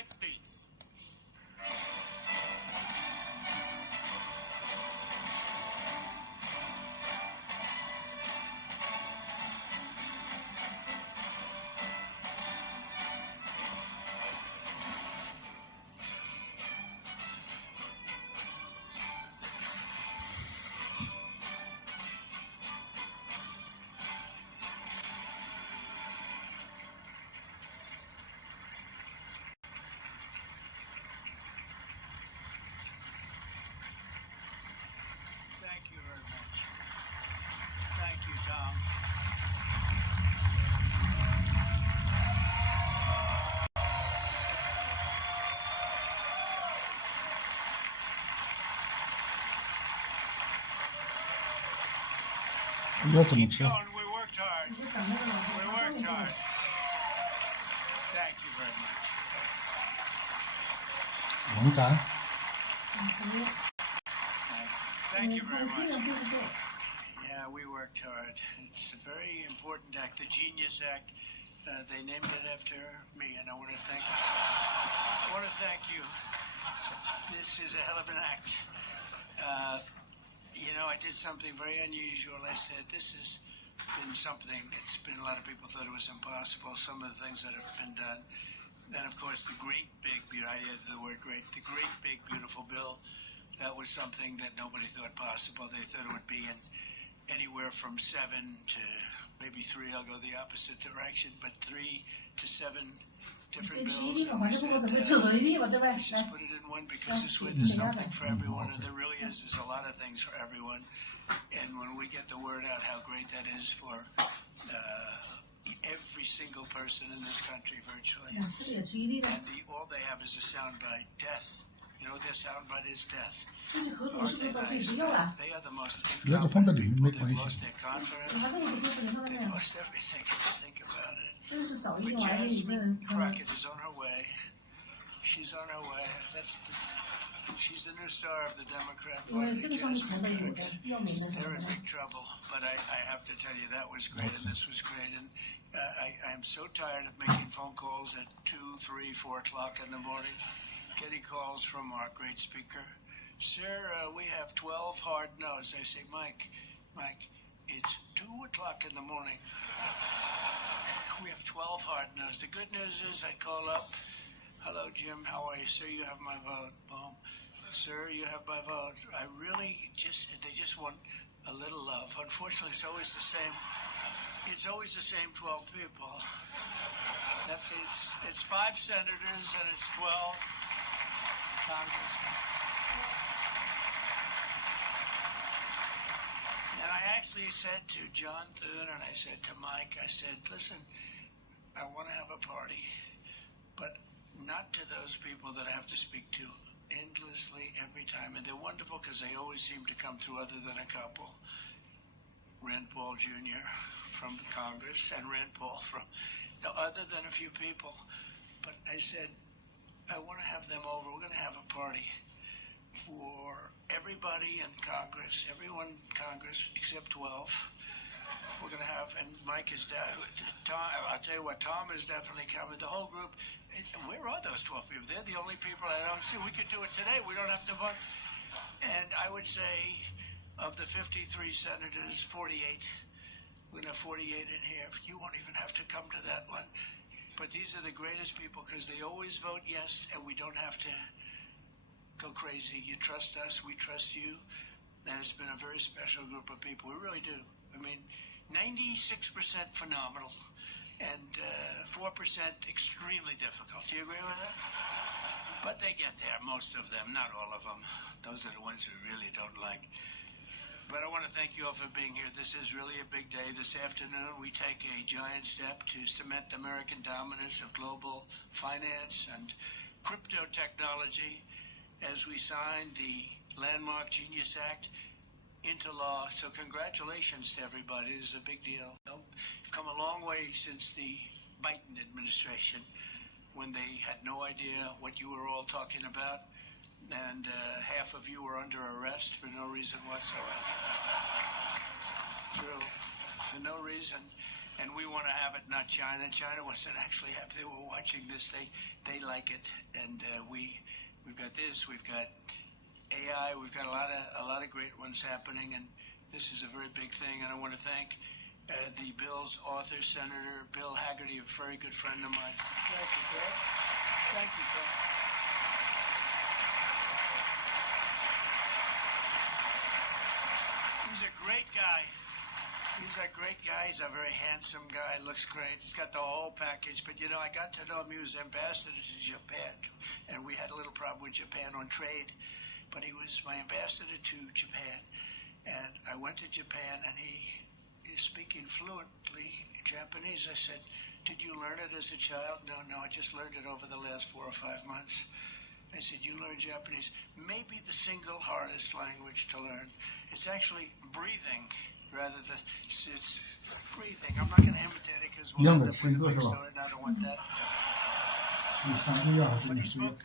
United States. Thank you very much. Thank you, Tom. Keep going. We worked hard. We worked hard. Thank you very much. 勇敢。 Thank you very much. Yeah, we worked hard. It's a very important act, the GENIUS Act. They named it after me, and I want to thank you. This is a hell of an act. You know, I did something very unusual. I said this has been something. It's been a lot of people thought it was impossible. Some of the things that have been done. Then, of course, the great big, I added the word great, the great big beautiful bill. That was something that nobody thought possible. They thought it would be in anywhere from 7 to maybe 3. I'll go the opposite direction, but 3 to 7 different bills. And we said, let's just put it in one because this way there's something for everyone, and there really is. There's a lot of things for everyone. And when we get the word out how great that is for every single person in this country virtually, and all they have is a soundbite, death. You know, their soundbite is death. Aren't they nice? They are the most incompetent people. They've lost their confidence. They've lost everything. Think about it. But Jasmine Crockett is on her way. She's on her way. She's the new star of the Democrat Party. Jasmine Crockett. They're in big trouble. But I have to tell you, that was great, and this was great. And I am so tired of making phone calls at 2, 3, 4 o'clock in the morning. Getting calls from our great speaker. Sir, we have 12 hard no's. I say, Mike, it's 2 o'clock in the morning. We have 12 hard no's. The good news is I call up. Hello, Jim. How are you? Sir, you have my vote. Boom. Sir, you have my vote. I really they just want a little love. Unfortunately, it's always the same. It's always the same 12 people. It's 5 senators and it's 12 congressmen. And I actually said to John Thune and I said to Mike, I said, listen, I want to have a party, but not to those people that I have to speak to endlessly every time. And they're wonderful because they always seem to come through other than a couple. Rand Paul Jr. from Congress and Rand Paul from, other than a few people. But I said, I want to have them over. We're going to have a party for everybody in Congress, everyone in Congress except 12. We're going to have, and Mike is I'll tell you what, Tom is definitely coming. The whole group. Where are those 12 people? They're the only people I don't see. We could do it today. We don't have to vote. And I would say of the 53 senators, 48. We're going to have 48 in here. You won't even have to come to that one. But these are the greatest people because they always vote yes, and we don't have to go crazy. You trust us, we trust you. And it's been a very special group of people. We really do. I mean, 96% phenomenal and 4% extremely difficult. Do you agree with that? But they get there, most of them, not all of them. Those are the ones we really don't like. But I want to thank you all for being here. This is really a big day. This afternoon, we take a giant step to cement American dominance of global finance and crypto technology as we sign the landmark GENIUS Act into law. So congratulations to everybody. This is a big deal. You've come a long way since the Biden administration when they had no idea what you were all talking about. And half of you were under arrest for no reason whatsoever. True. For no reason. and we want to have it, not China. China wasn't actually happy. They were watching this. They like it, and we've got this. We've got AI. We've got a lot of great ones happening, and this is a very big thing. And I want to thank the bill's author, Senator Bill Hagerty, a very good friend of mine. Thank you, Bill. Thank you, Bill. He's a great guy. He's a great guy. He's a very handsome guy. Looks great. He's got the whole package. But, I got to know him. He was ambassador to Japan. And we had a little problem with Japan on trade. But he was my ambassador to Japan. And I went to Japan, and he is speaking fluently Japanese. I said, did you learn it as a child? No, I just learned it over the last 4 or 5 months. I said, you learned Japanese. Maybe the single hardest language to learn. It's actually breathing. Rather than it's breathing. I'm not going to imitate it because we'll end up with a big story, and I don't want that. But he spoke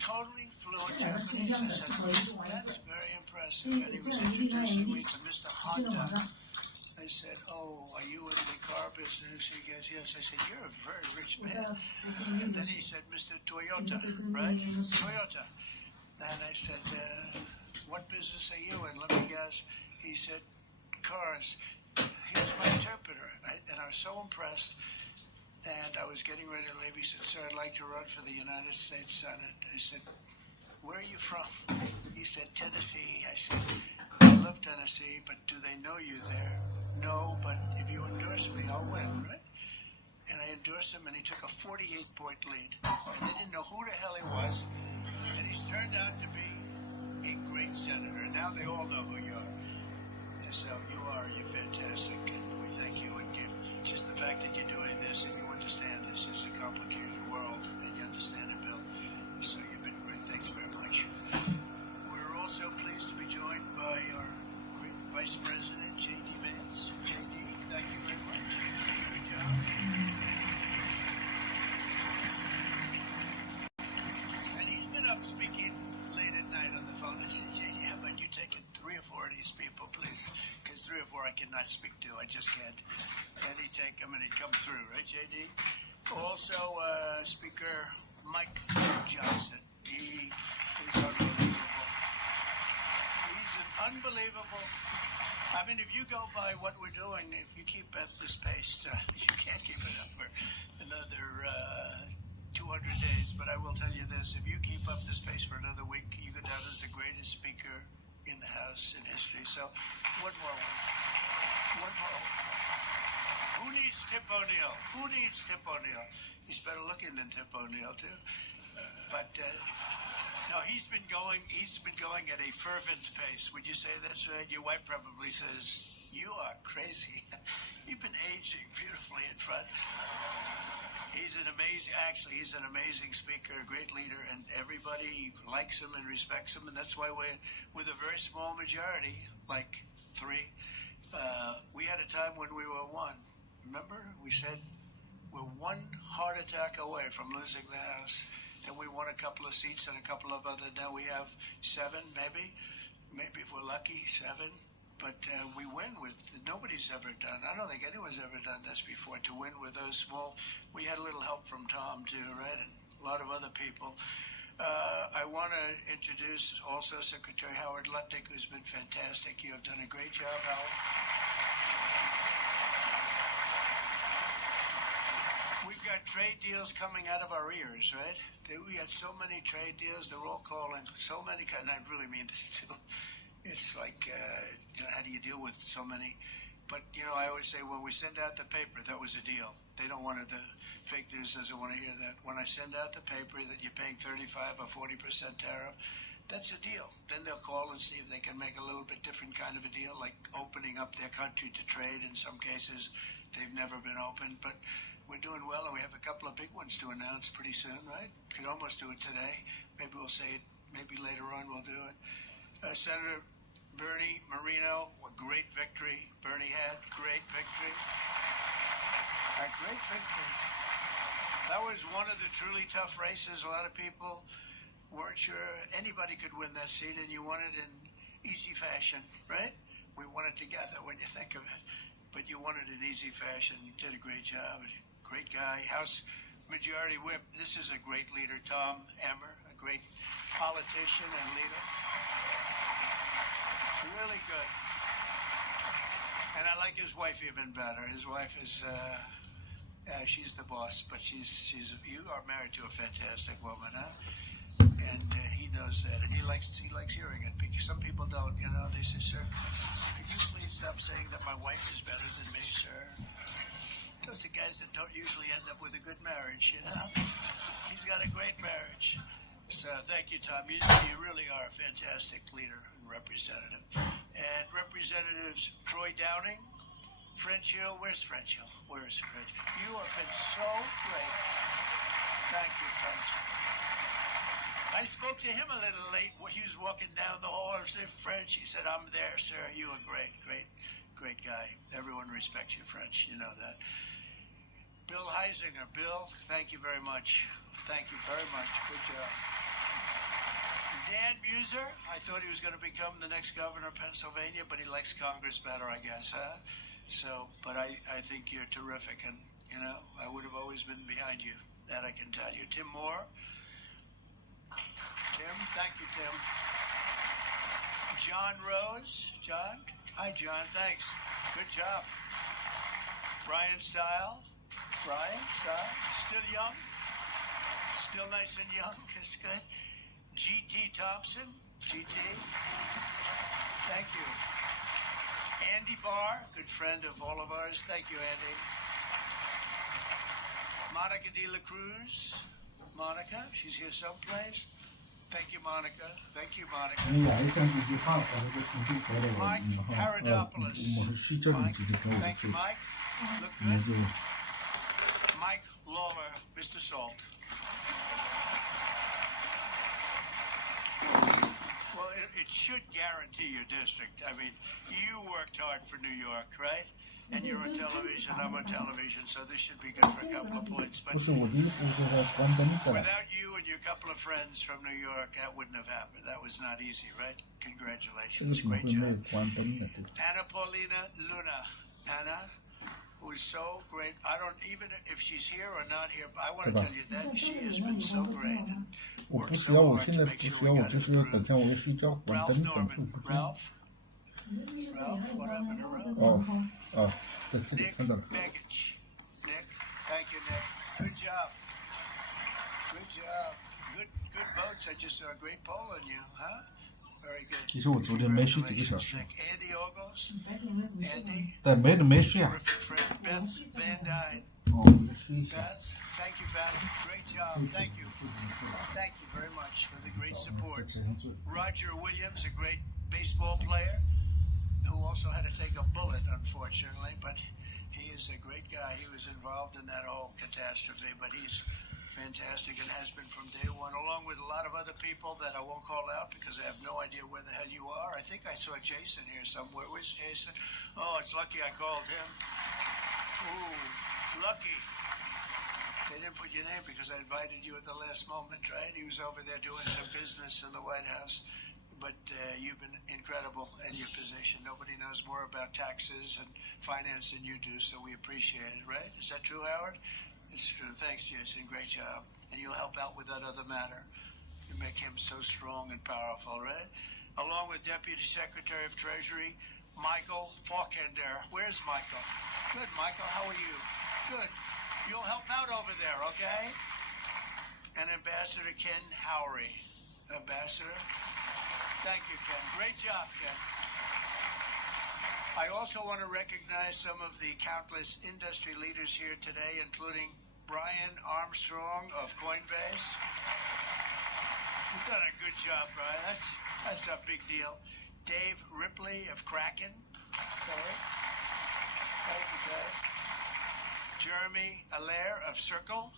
totally fluent Japanese. I said, that's very impressive. And he was introducing me to Mr. Honda. I said, oh, are you in the car business? He goes, yes. I said, you're a very rich man. And then he said, Mr. Toyota, right? Toyota. And I said, what business are you in? Let me guess. He said, cars. He was my interpreter, and I was so impressed. And I was getting ready to leave. He said, sir, I'd like to run for the United States Senate. I said, where are you from? He said, Tennessee. I said, I love Tennessee, but do they know you there? No, but if you endorse me, I'll win, right? And I endorsed him, and he took a 48-point lead. And they didn't know who the hell he was. And he's turned out to be a great senator. Now they all know who you are. So you're fantastic, and we thank you. And just the fact that you're doing this and you understand this is a complicated world, and you understand it, Bill. So you've been great. Thanks very much. We're also pleased to be joined by our great Vice President, J.D. Vance. J.D., thank you very much. Good job. And he's been up speaking late at night on the phone. I said, J.D., how about you taking 3 or 4 of these people, please? Because 3 or 4 I cannot speak to. I just can't. And he'd take them and he'd come through, right, J.D.? Also, Speaker Mike Johnson. He's unbelievable. He's an unbelievable. I mean, if you go by what we're doing, if you keep at this pace, you can't keep it up for another 200 days. But I will tell you this, if you keep up this pace for another week, you go down as the greatest speaker in the House in history. So, one more week. One more week. Who needs Tip O'Neill? Who needs Tip O'Neill? He's better looking than Tip O'Neill, too. But, no, he's been going at a fervent pace. Would you say that's right? Your wife probably says, you are crazy. You've been aging beautifully in front. He's an amazing speaker, a great leader, and everybody likes him and respects him, and that's why we're with a very small majority, like 3. We had a time when we were 1. Remember? We said we're 1 heart attack away from losing the House. Then we won a couple of seats and a couple of other. Now we have 7, maybe if we're lucky, 7. But we win with nobody's ever done. I don't think anyone's ever done this before, to win with those small. We had a little help from Tom too, right, and a lot of other people. I want to introduce also Secretary Howard Lutnick, who's been fantastic. You have done a great job, Howard. We've got trade deals coming out of our ears, right? We had so many trade deals. They're all calling so many. And I really mean this too. It's like, how do you deal with so many? But, I always say when we send out the paper, that was a deal. They don't want the fake news doesn't want to hear that. When I send out the paper that you're paying 35 or 40% tariff, that's a deal. Then they'll call and see if they can make a little bit different kind of a deal, like opening up their country to trade. In some cases, they've never been opened. But we're doing well, and we have a couple of big ones to announce pretty soon, right? Could almost do it today. Maybe we'll say it. Maybe later on we'll do it. Senator Bernie Moreno, a great victory. Bernie had great victory. A great victory. That was one of the truly tough races. A lot of people weren't sure anybody could win that seat, and you won it in easy fashion, right? We won it together when you think of it. but you won it in easy fashion. You did a great job. Great guy. House Majority Whip. This is a great leader, Tom Emmer, a great politician and leader. Really good. And I like his wife even better. His wife is, she's the boss, but you are married to a fantastic woman, huh? And he knows that, and he likes hearing it, because some people don't, they say, sir, could you please stop saying that my wife is better than me, sir? Those are guys that don't usually end up with a good marriage, He's got a great marriage. So thank you, Tom. You really are a fantastic leader and representative. And Representatives Troy Downing, French Hill. Where's French Hill? Where's French? You have been so great. Thank you, French. I spoke to him a little late when he was walking down the hall. I said, French. He said, I'm there, sir. You are great, great guy. Everyone respects you, French. You know that. Bill Heisinger. Bill, thank you very much. Thank you very much. Good job. Dan Muser, I thought he was going to become the next governor of Pennsylvania, but he likes Congress better, I guess, huh? So, but I think you're terrific, and, I would have always been behind you. That I can tell you. Tim Moore. Tim, thank you, Tim. John Rose. John? Hi, John, thanks. Good job. Brian Stile. Brian Stile, still young. Still nice and young, that's good. G.T. Thompson. G.T. Thank you. Andy Barr, good friend of all of ours. Thank you, Andy. Monica De La Cruz. Monica, she's here someplace. Thank you, Monica. Thank you, Monica. Mike Paradopoulos. Mike, thank you, Mike. Look good. Mike Lawler, Mr. Salt. Well, it should guarantee your district. I mean, you worked hard for New York, right? And you're on television, I'm on television, so this should be good for a couple of points. But without you and your couple of friends from New York, that wouldn't have happened. That was not easy, right? Congratulations, great job. Anna Paulina Luna. Anna, who is so great. I don't, even if she's here or not here, I want to tell you that she has been so great and worked so hard to make sure we got it approved. Ralph Norman. Ralph, what happened to Ralph? Nick Begich. Nick, thank you, Nick. Good job. Good job. Good votes. I just saw a great poll on you, huh? Very good. 其实我昨天没睡几个小时。 Andy Ogles. Andy. 但没睡啊。 Beth Van Dyne. 哦，我就睡一下。 Beth, thank you, Beth. Great job. Thank you. Thank you very much for the great support. Roger Williams, a great baseball player, who also had to take a bullet, unfortunately, but he is a great guy. He was involved in that whole catastrophe, but he's fantastic and has been from day one, along with a lot of other people that I won't call out because I have no idea where the hell you are. I think I saw Jason here somewhere. Where's Jason? Oh, it's lucky I called him. Ooh, it's lucky. They didn't put your name because I invited you at the last moment, right? He was over there doing some business in the White House. But you've been incredible in your position. Nobody knows more about taxes and finance than you do, so we appreciate it, right? Is that true, Howard? It's true. Thanks, Jason. Great job. And you'll help out with that other matter. You make him so strong and powerful, right? Along with Deputy Secretary of Treasury, Michael Faulkender. Where's Michael? Good, Michael. How are you? Good. You'll help out over there, okay? And Ambassador Ken Howry. Ambassador. Thank you, Ken. Great job, Ken. I also want to recognize some of the countless industry leaders here today, including Brian Armstrong of Coinbase. You've done a good job, Brian. That's a big deal. Dave Ripley of Kraken. Okay. Thank you, Dave. Jeremy Allaire of Circle.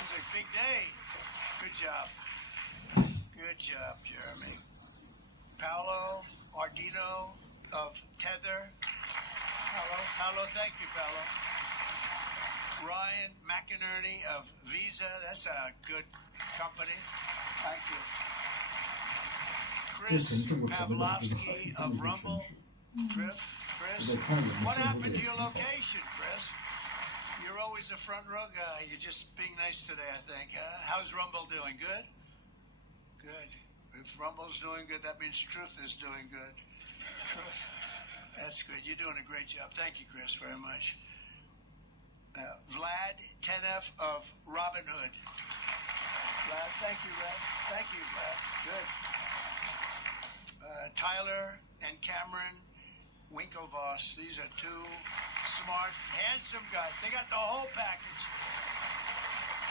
It's a big day. Good job. Good job, Jeremy. Paolo Ardino of Tether. Paolo, thank you, Paolo. Ryan McInerney of Visa. That's a good company. Thank you. Chris Pavlovsky of Rumble. Chris, what happened to your location, Chris? You're always a front row guy. You're just being nice today, I think. How's Rumble doing? Good? Good. If Rumble's doing good, that means Truth is doing good. Truth. That's good. You're doing a great job. Thank you, Chris, very much. Vlad Tenef of Robinhood. Vlad, thank you, Vlad. Thank you, Vlad. Good. Tyler and Cameron Winklevoss. These are two smart, handsome guys. They got the whole package.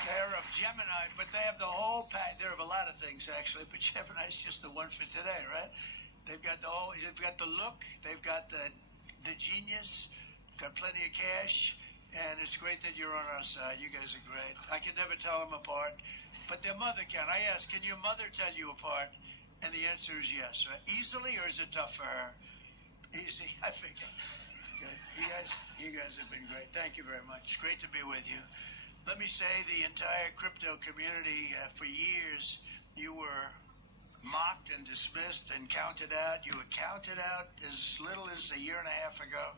They're of Gemini, but they have the whole pack. They're of a lot of things, actually, but Gemini's just the one for today, right? They've got the look, they've got the genius, got plenty of cash, and it's great that you're on our side. You guys are great. I can never tell them apart, but their mother can. I asked, can your mother tell you apart? And the answer is yes, right? Easily, or is it tough for her? Easy, I figure. Good. You guys have been great. Thank you very much. It's great to be with you. Let me say the entire crypto community, for years, you were mocked and dismissed and counted out. You were counted out as little as a year and a half ago.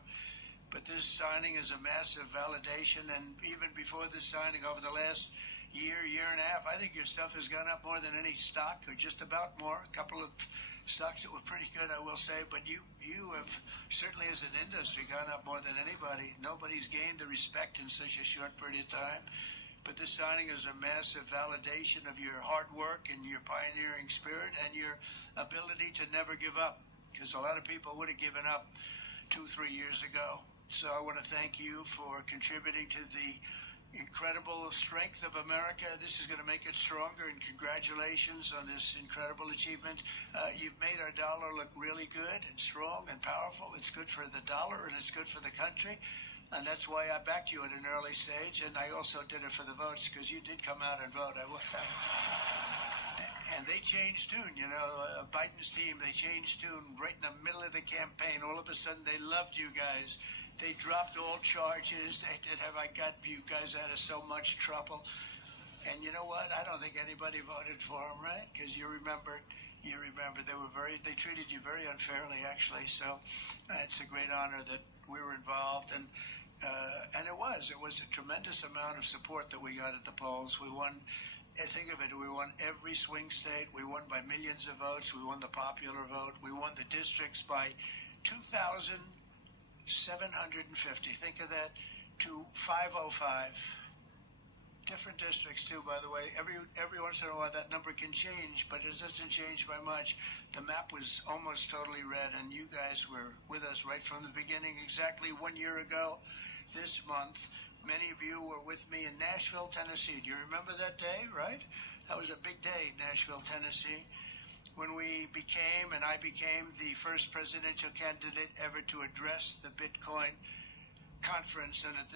But this signing is a massive validation. And even before this signing, over the last year and a half, I think your stuff has gone up more than any stock, or just about more. A couple of stocks that were pretty good, I will say. But you have certainly, as an industry, gone up more than anybody. Nobody's gained the respect in such a short period of time. But this signing is a massive validation of your hard work and your pioneering spirit and your ability to never give up. Because a lot of people would have given up 2-3 years ago. So I want to thank you for contributing to the incredible strength of America. This is going to make it stronger, and congratulations on this incredible achievement. You've made our dollar look really good and strong and powerful. It's good for the dollar, and it's good for the country. And that's why I backed you at an early stage, and I also did it for the votes, because you did come out and vote. And they changed tune, Biden's team, they changed tune right in the middle of the campaign. All of a sudden, they loved you guys. They dropped all charges. They did have I got you guys out of so much trouble. And you know what? I don't think anybody voted for them, right? Because you remember they treated you very unfairly, actually. So it's a great honor that we were involved, and it was a tremendous amount of support that we got at the polls. We won. Think of it, we won every swing state. We won by millions of votes. We won the popular vote. We won the districts by 2,750. Think of that, to 505. Different districts too, by the way. Every once in a while that number can change, but it doesn't change by much. The map was almost totally red, and you guys were with us right from the beginning. Exactly 1 year ago this month, many of you were with me in Nashville, Tennessee. Do you remember that day, right? That was a big day, Nashville, Tennessee, when I became the first presidential candidate ever to address the Bitcoin conference. And at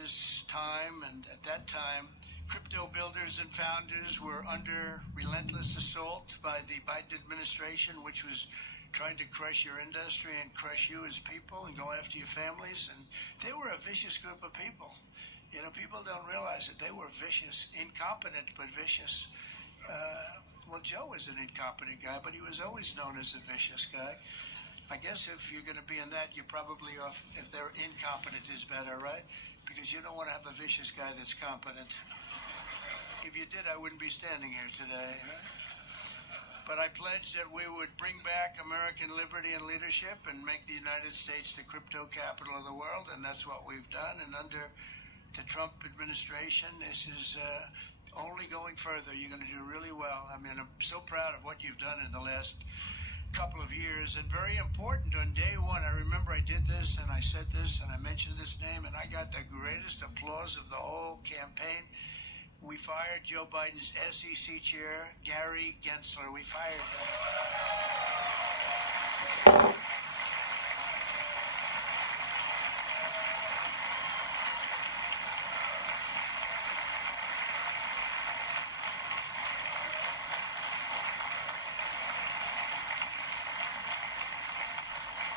that time, crypto builders and founders were under relentless assault by the Biden administration, which was trying to crush your industry and crush you as people and go after your families. And they were a vicious group of people. People don't realize it. They were vicious, incompetent, but vicious. Well, Joe was an incompetent guy, but he was always known as a vicious guy. I guess if you're going to be in that, you're probably off. If they're incompetent is better, right? Because you don't want to have a vicious guy that's competent. If you did, I wouldn't be standing here today. Right? But I pledged that we would bring back American liberty and leadership and make the United States the crypto capital of the world, and that's what we've done. And under the Trump administration, this is only going further. You're going to do really well. I mean, I'm so proud of what you've done in the last couple of years. And very important, on day one, I remember I did this and I said this and I mentioned this name, and I got the greatest applause of the whole campaign. We fired Joe Biden's SEC chair, Gary Gensler. We fired him.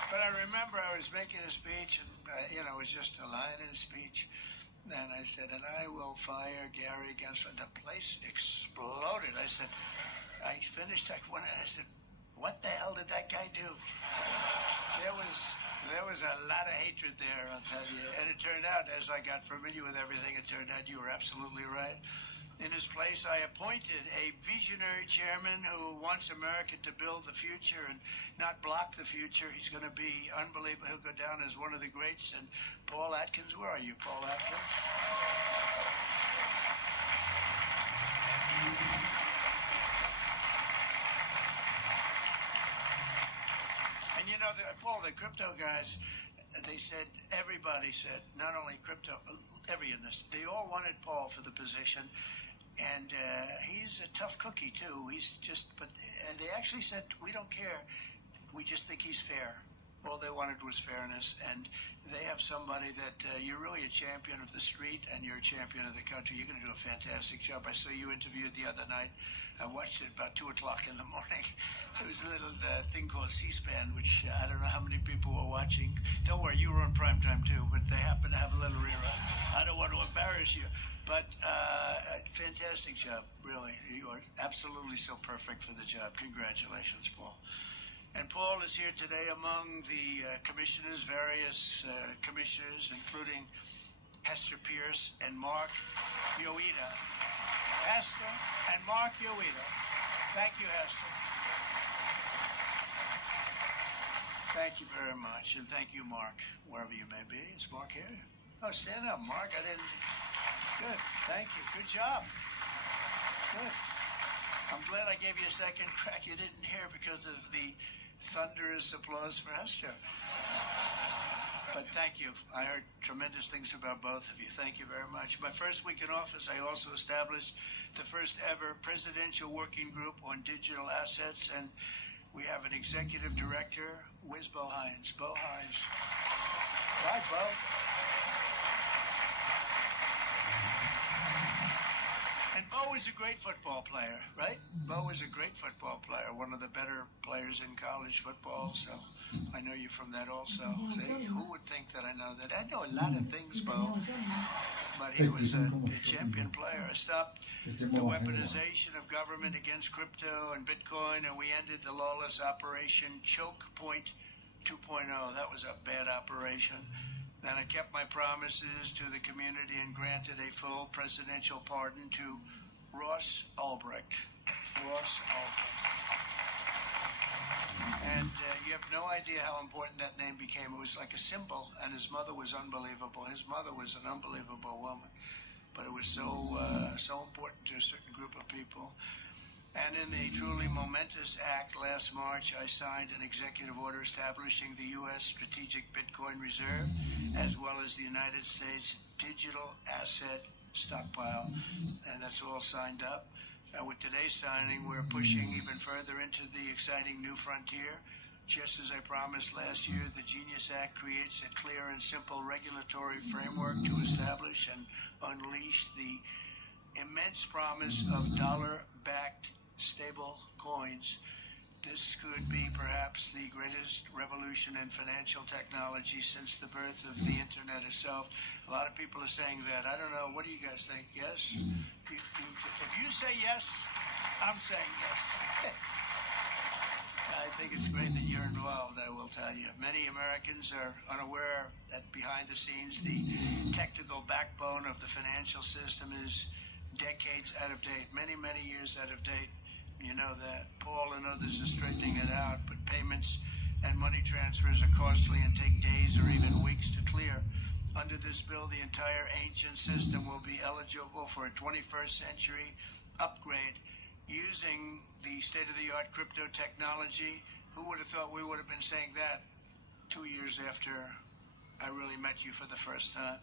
But I remember I was making a speech, and it was just a line in a speech. And I said, and I will fire Gary Gensler. The place exploded. I finished, I said, what the hell did that guy do? There was There was a lot of hatred there, I'll tell you. And it turned out, as I got familiar with everything, it turned out you were absolutely right. In his place, I appointed a visionary chairman who wants America to build the future and not block the future. He's going to be unbelievable. He'll go down as one of the greats. And Paul Atkins, where are you, Paul Atkins? And you know, Paul, the crypto guys, they said, everybody said, not only crypto, every industry, they all wanted Paul for the position. And he's a tough cookie, too. He's just, and they actually said, we don't care. We just think he's fair. All they wanted was fairness. And they have somebody that you're really a champion of the street and you're a champion of the country. You're going to do a fantastic job. I saw you interviewed the other night. I watched it about 2 o'clock in the morning. There was a little thing called C-SPAN, which I don't know how many people were watching. Don't worry, you were on primetime, too, but they happen to have a little rerun. I don't want to embarrass you. But fantastic job, really. You are absolutely so perfect for the job. Congratulations, Paul. And Paul is here today among the commissioners, various commissioners, including Hester Pierce and Mark Yoida. Hester and Mark Yoida. Thank you, Hester. Thank you very much. And thank you, Mark, wherever you may be. Is Mark here? Oh, stand up, Mark. I didn't... Good. Thank you. Good job. Good. I'm glad I gave you a second crack. You didn't hear because of the thunderous applause for Hester. But thank you. I heard tremendous things about both of you. Thank you very much. My first week in office, I also established the first ever presidential working group on digital assets, and we have an executive director. Where's Bo Hines? Bo Hines. Right, Bo? And Bo is a great football player, right? Bo is a great football player, one of the better players in college football. So I know you from that also. See, who would think that I know that? I know a lot of things, Bo. But he was a champion player. I stopped the weaponization of government against crypto and Bitcoin, and we ended the lawless operation Choke Point 2.0. That was a bad operation. And I kept my promises to the community and granted a full presidential pardon to Ross Ulbricht. Ross Ulbricht. And you have no idea how important that name became. It was like a symbol, and his mother was unbelievable. His mother was an unbelievable woman. But it was so important to a certain group of people. And in the truly momentous act last March, I signed an executive order establishing the U.S. Strategic Bitcoin Reserve, as well as the United States Digital Asset Stockpile. And that's all signed up. And with today's signing, we're pushing even further into the exciting new frontier. Just as I promised last year, the GENIUS Act creates a clear and simple regulatory framework to establish and unleash the immense promise of dollar-backed stable coins. This could be perhaps the greatest revolution in financial technology since the birth of the internet itself. A lot of people are saying that. I don't know. What do you guys think? Yes? If you say yes, I'm saying yes. I think it's great that you're involved, I will tell you. Many Americans are unaware that behind the scenes, the technical backbone of the financial system is decades out of date, many, many years out of date. You know that. Paul and others are straightening it out, but payments and money transfers are costly and take days or even weeks to clear. Under this bill, the entire ancient system will be eligible for a 21st century upgrade using the state-of-the-art crypto technology. Who would have thought we would have been saying that 2 years after I really met you for the first time?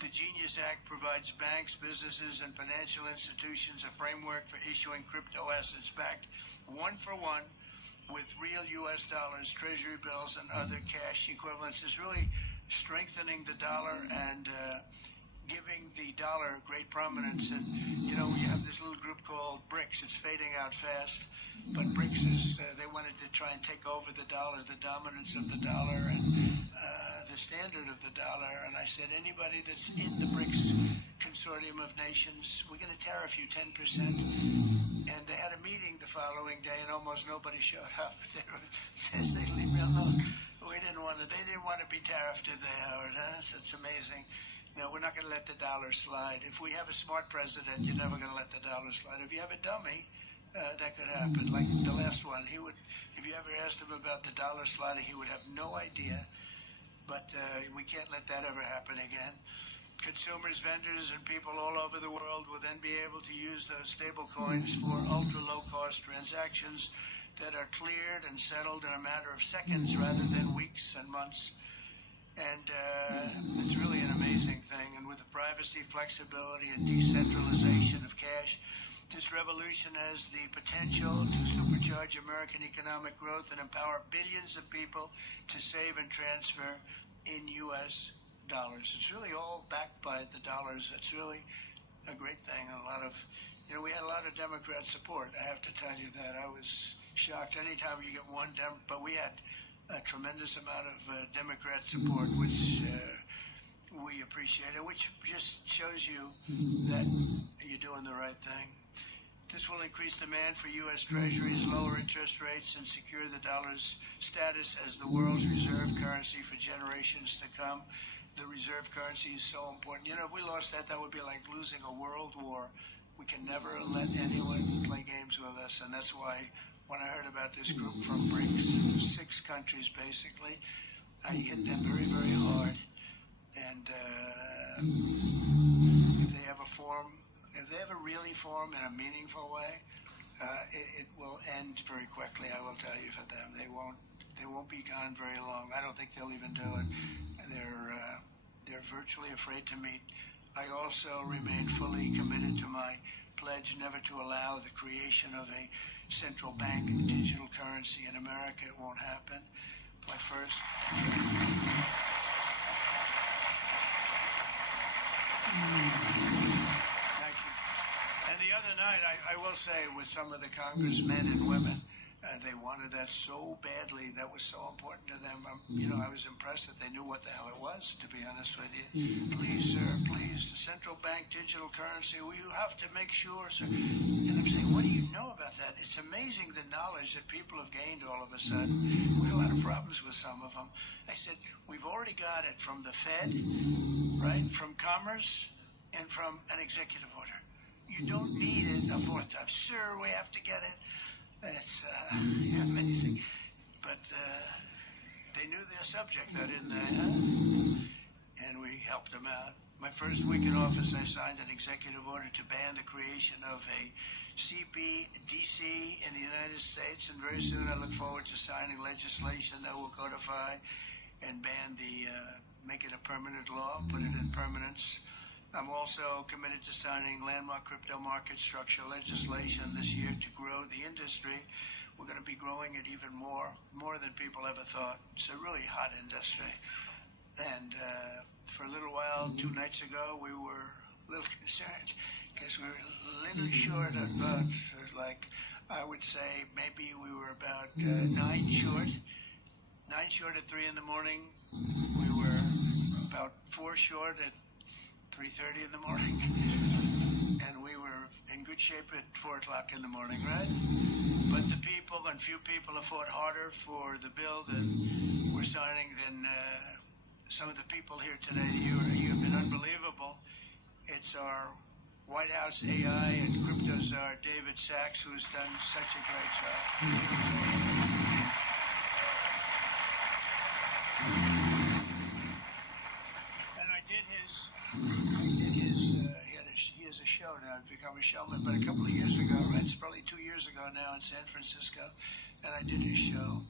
The GENIUS Act provides banks, businesses, and financial institutions a framework for issuing crypto assets backed one-for-one with real U.S. dollars, treasury bills, and other cash equivalents. It's really strengthening the dollar and giving the dollar great prominence. And, you know, you have this little group called BRICS. It's fading out fast. But BRICS is, they wanted to try and take over the dollar, the dominance of the dollar, and the standard of the dollar. And I said, anybody that's in the BRICS consortium of nations, we're going to tariff you 10%. And they had a meeting the following day, and almost nobody showed up. They said, leave me alone. They didn't want to be tariffed, did they, Howard? Huh? So it's amazing. No, we're not going to let the dollar slide. If we have a smart president, you're never going to let the dollar slide. If you have a dummy, that could happen. Like the last one, he would. If you ever asked him about the dollar sliding, he would have no idea. But we can't let that ever happen again. Consumers, vendors, and people all over the world will then be able to use those stable coins for ultra low-cost transactions that are cleared and settled in a matter of seconds rather than weeks and months. And it's really an amazing thing. And with the privacy, flexibility, and decentralization of cash, this revolution has the potential to supercharge American economic growth and empower billions of people to save and transfer in U.S. dollars. It's really all backed by the dollars. It's really a great thing. A lot of, we had a lot of Democrat support. I have to tell you that. I was shocked. Anytime you get one but we had a tremendous amount of Democrat support, which we appreciate, and which just shows you that you're doing the right thing. This will increase demand for U.S. Treasuries, lower interest rates, and secure the dollar's status as the world's reserve currency for generations to come. The reserve currency is so important. If we lost that, that would be like losing a world war. We can never let anyone play games with us, and that's why when I heard about this group from BRICS, 6 countries basically, I hit them very, very hard. And if they ever really form in a meaningful way, it will end very quickly. I will tell you for them, they won't be gone very long. I don't think they'll even do it. They're virtually afraid to meet. I also remain fully committed to my pledge never to allow the creation of a central bank digital currency in America. It won't happen. My first. Thank you. And the other night, I will say, with some of the congressmen and women, they wanted that so badly. That was so important to them. I was impressed that they knew what the hell it was, to be honest with you. Please, sir, please, the central bank digital currency, well, you have to make sure, sir. And I'm saying, what do you know about that? It's amazing the knowledge that people have gained all of a sudden. We had a lot of problems with some of them. I said, we've already got it from the Fed, right, from Commerce, and from an executive order. You don't need it a fourth time. Sir, we have to get it. It's amazing. But they knew their subject, though, didn't they? Huh? And we helped them out. My first week in office, I signed an executive order to ban the creation of a CBDC in the United States. And very soon I look forward to signing legislation that will codify and ban make it a permanent law, put it in permanence. I'm also committed to signing landmark crypto market structure legislation this year to grow the industry. We're going to be growing it even more than people ever thought. It's a really hot industry. And for a little while, 2 nights ago, we were a little concerned because we were a little short on votes. Like, I would say maybe we were about 9 short. 9 short at 3 in the morning. We were about 4 short at 3:30 in the morning, and we were in good shape at 4 o'clock in the morning, right? But the people, and few people, have fought harder for the bill than we're signing than some of the people here today. You have been unbelievable. It's our White House AI and crypto czar, David Sachs, who's done such a great job. He has a show now. He's become a showman, but a couple of years ago, right? It's probably 2 years ago now in San Francisco, and I did his show.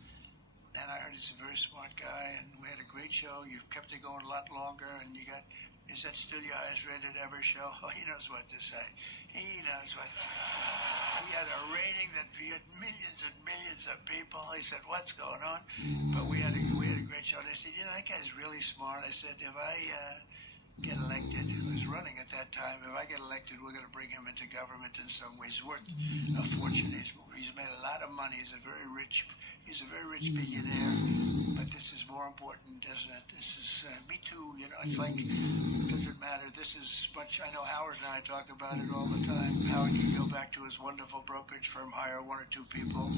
And I heard he's a very smart guy, and we had a great show. You've kept it going a lot longer, and is that still your highest rated ever show? Oh, he knows what to say. He knows what. He had a rating that he had millions and millions of people. He said, "What's going on?" But we had a great show. And I said, that guy's really smart. I said, if I get elected, who was running at that time, if I get elected, we're going to bring him into government in some ways. He's worth a fortune. He's made a lot of money. He's a very rich billionaire. But this is more important, isn't it? This is me too. It's like, it doesn't matter. This is much. I know Howard and I talk about it all the time. Howard can go back to his wonderful brokerage firm, hire 1 or 2 people.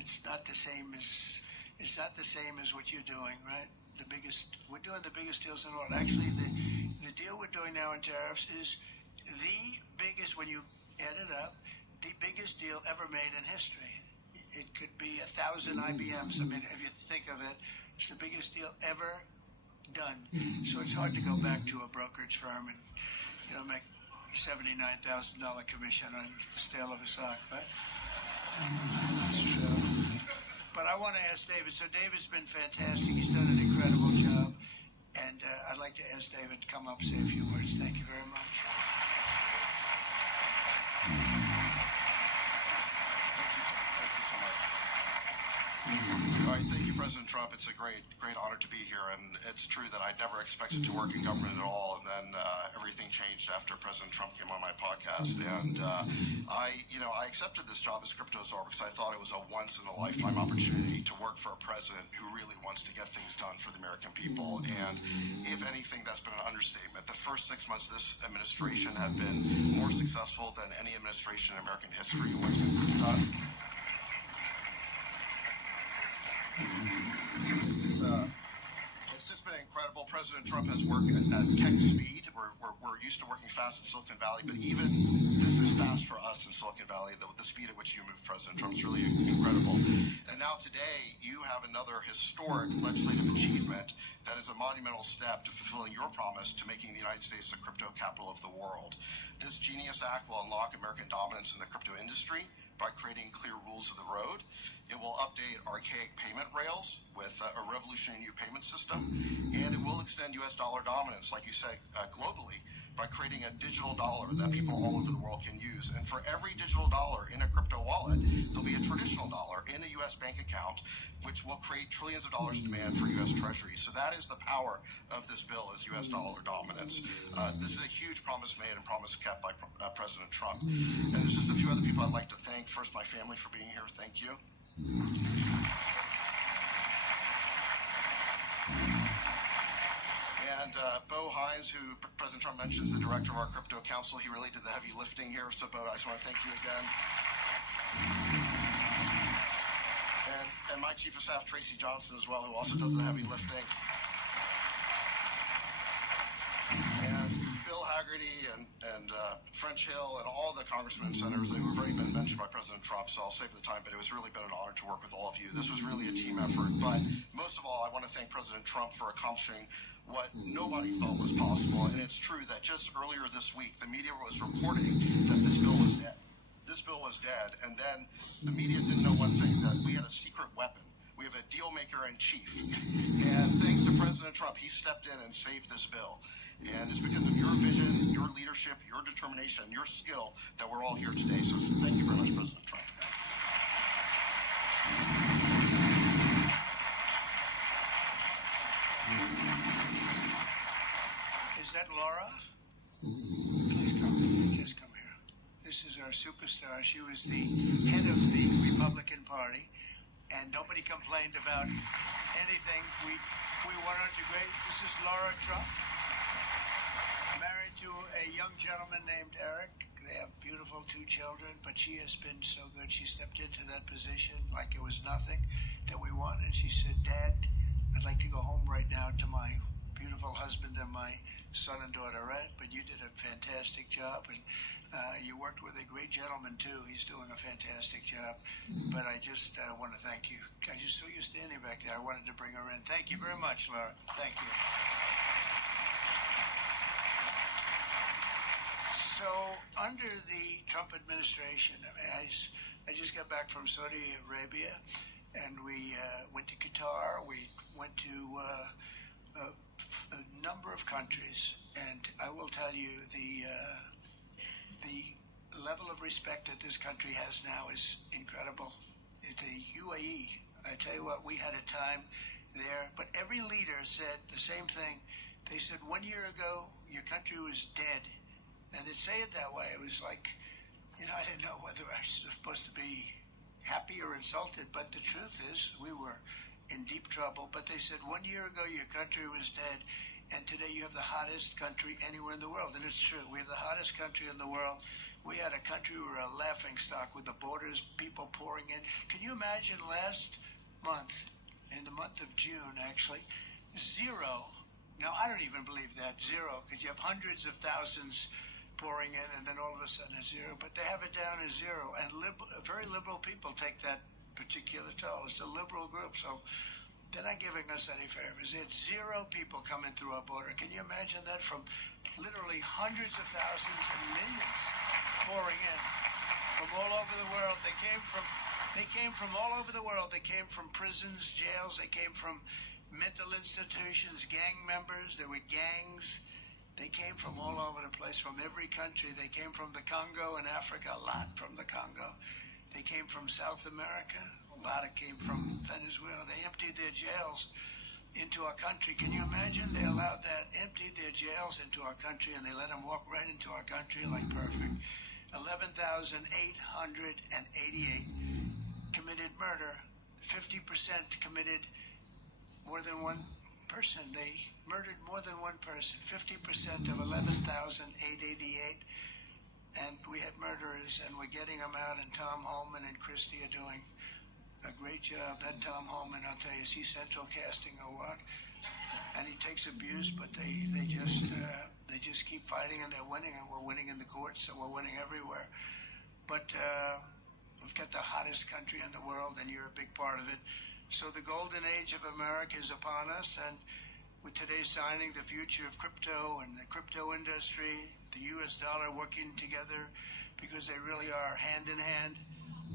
It's not the same as it's not the same as what you're doing, right? We're doing the biggest deals in the world. Actually, the deal we're doing now in tariffs is the biggest, when you add it up, the biggest deal ever made in history. It could be 1,000 IBMs. I mean, if you think of it, it's the biggest deal ever done. So it's hard to go back to a brokerage firm and, make $79,000 commission on the sale of a stock, right? That's true. But I want to ask David. So David's been fantastic. He's done an incredible job. And I'd like to ask David to come up and say a few words. Thank you very much. All right, thank you, President Trump. It's a great honor to be here, and it's true that I never expected to work in government at all, and then everything changed after President Trump came on my podcast, and I accepted this job as crypto czar because I thought it was a once-in-a-lifetime opportunity to work for a president who really wants to get things done for the American people, and if anything, that's been an understatement. The first 6 months of this administration have been more successful than any administration in American history. What's been done? It's just been incredible. President Trump has worked at tech speed. We're used to working fast in Silicon Valley, but even this is fast for us in Silicon Valley. The speed at which you move, President Trump, is really incredible. And now today, you have another historic legislative achievement that is a monumental step to fulfilling your promise to making the United States the crypto capital of the world. This GENIUS Act will unlock American dominance in the crypto industry by creating clear rules of the road. It will update archaic payment rails with a revolutionary new payment system, and it will extend U.S. dollar dominance, like you said, globally, by creating a digital dollar that people all over the world can use. And for every digital dollar in a crypto wallet, there'll be a traditional dollar in a U.S. bank account, which will create trillions of dollars in demand for U.S. Treasury. So that is the power of this bill, is U.S. dollar dominance. This is a huge promise made and promise kept by President Trump. And there's just a few other people I'd like to thank. First, my family for being here. Thank you. And Bo Hines, who President Trump mentions, the director of our crypto council, he really did the heavy lifting here. So, Bo, I just want to thank you again. And my chief of staff, Tracy Johnson, as well, who also does the heavy lifting. And Bill Hagerty and French Hill and all the congressmen and senators, they've already been mentioned by President Trump, so I'll save the time, but it was really been an honor to work with all of you. This was really a team effort, but most of all, I want to thank President Trump for accomplishing what nobody thought was possible, and it's true that just earlier this week, the media was reporting that this bill was dead. This bill was dead, and then the media didn't know one thing, that we had a secret weapon. We have a deal maker in chief, and thanks to President Trump, he stepped in and saved this bill. And it's because of your vision, your leadership, your determination, your skill that we're all here today. So thank you very much, President Trump. Is that Laura? Please come. Just come here. This is our superstar. She was the head of the Republican Party, and nobody complained about anything. We went on to great. This is Laura Trump. Married to a young gentleman named Eric. They have beautiful 2 children, but she has been so good. She stepped into that position like it was nothing that we wanted. She said, Dad, I'd like to go home right now to my beautiful husband and my son and daughter, right? But you did a fantastic job, and you worked with a great gentleman, too. He's doing a fantastic job. But I just want to thank you. I just saw you standing back there. I wanted to bring her in. Thank you very much, Laura. Thank you. So under the Trump administration, I just got back from Saudi Arabia, and we went to Qatar. We went to a number of countries, and I will tell you the level of respect that this country has now is incredible. It's a UAE. I tell you what, we had a time there, but every leader said the same thing. They said 1 year ago, your country was dead. And they'd say it that way. It was like, I didn't know whether I was supposed to be happy or insulted. But the truth is, we were in deep trouble. But they said 1 year ago, your country was dead. And today you have the hottest country anywhere in the world. And it's true. We have the hottest country in the world. We had a country we were a laughing stock with the borders, people pouring in. Can you imagine last month, in the month of June, actually, 0. Now, I don't even believe that, 0, because you have hundreds of thousands pouring in, and then all of a sudden it's 0. But they have it down as 0, and very liberal people take that particular toll. It's a liberal group, so they're not giving us any favors. It's 0 people coming through our border. Can you imagine that? From literally hundreds of thousands and millions pouring in from all over the world. They came from all over the world. They came from prisons, jails. They came from mental institutions, gang members. There were gangs. They came from all over the place, from every country. They came from the Congo and Africa, a lot from the Congo. They came from South America. A lot came from Venezuela. They emptied their jails into our country. Can you imagine? They allowed that, emptied their jails into our country, and they let them walk right into our country like perfect. 11,888 committed murder. 50% committed more than one person. They murdered more than one person. 50% of 11,888. And we had murderers, and we're getting them out, and Tom Holman and Christie are doing a great job. That Tom Holman, I'll tell you, is he central casting or what? And he takes abuse, but they just keep fighting, and they're winning, and we're winning in the courts, so we're winning everywhere. But we've got the hottest country in the world, and you're a big part of it. So the golden age of America is upon us, and with today's signing, the future of crypto and the crypto industry, the U.S. dollar working together, because they really are hand in hand,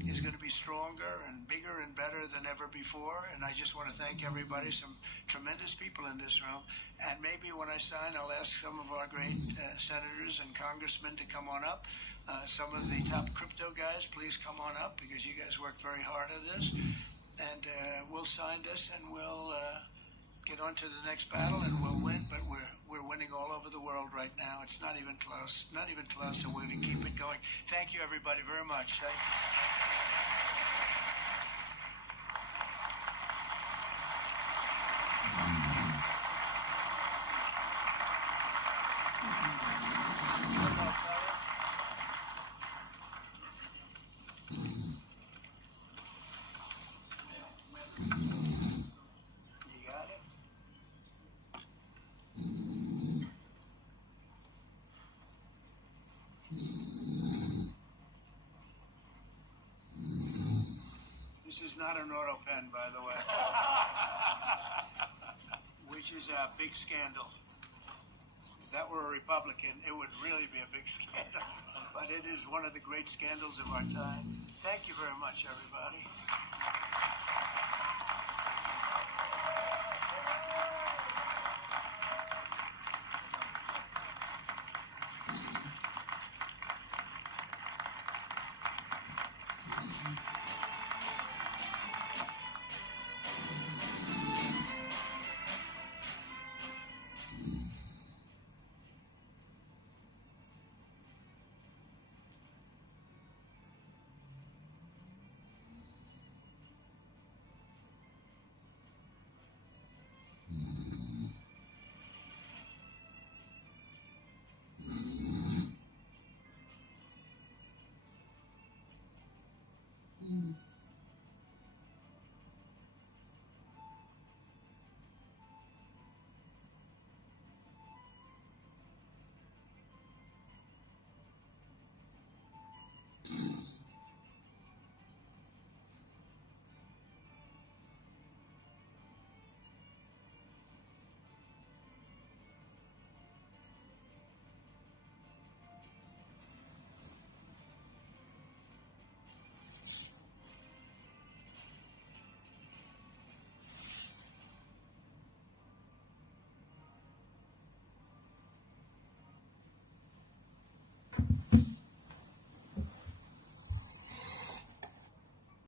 is going to be stronger and bigger and better than ever before. And I just want to thank everybody, some tremendous people in this room. And maybe when I sign, I'll ask some of our great senators and congressmen to come on up. Some of the top crypto guys, please come on up, because you guys worked very hard at this. And we'll sign this, and we'll get on to the next battle, and we'll win. But we're winning all over the world right now. It's not even close. Not even close, and we're going to keep it going. Thank you, everybody, very much. Thank you. This is not an auto pen, by the way, which is a big scandal. If that were a Republican, it would really be a big scandal. But it is one of the great scandals of our time. Thank you very much, everybody.